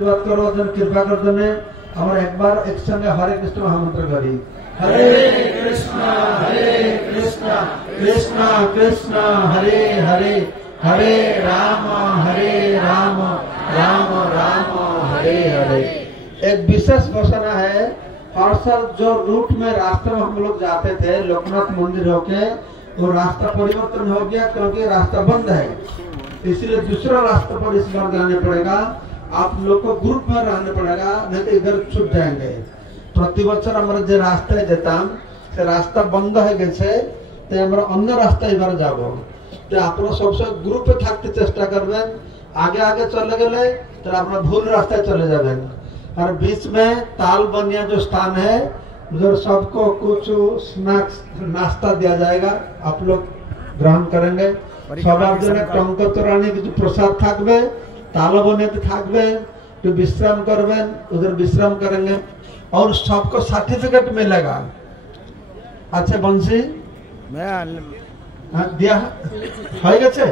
बात करो जन कृपा कर देने हमारे एक बार एक संगे हरे कृष्ण महामंत्र करी हरे कृष्णा कृष्णा कृष्णा हरे हरे हरे राम राम राम हरे हरे। एक विशेष घोषणा है, हर साल जो रूट में रास्ते में हम लोग जाते थे लोकनाथ मंदिर होके, वो रास्ता परिवर्तन हो गया क्योंकि रास्ता बंद है, इसलिए दूसरा रास्ता पर इस बार जाने पड़ेगा। आप लोग को ग्रुप में रहने पड़ेगा, नहीं तो इधर छूट जाएंगे। प्रति बच्चर हमारे जो रास्ता जेताम से रास्ता बंद है गेছে तो আমরা অন্য রাস্তা এবার যাব। তো আপনারা সবসময় গ্রুপে থাকতে চেষ্টা করবেন, आगे आगे चले गए तो अपना भूल रास्ते चले जाবেন। और बीच में ताल बनिया जो स्थान है उधर सबको कुछ स्नैक्स नाश्ता दिया जाएगा, आप लोग ग्रहण करेंगे। सबार जन टंकतरानी কিছু प्रसाद থাকবে, ताल बनियाते থাকবে, तो विश्राम करबेन, उधर विश्राम करेंगे और सबको सर्टिफिकेट मिलेगा। अच्छा बंसी मैं दिया है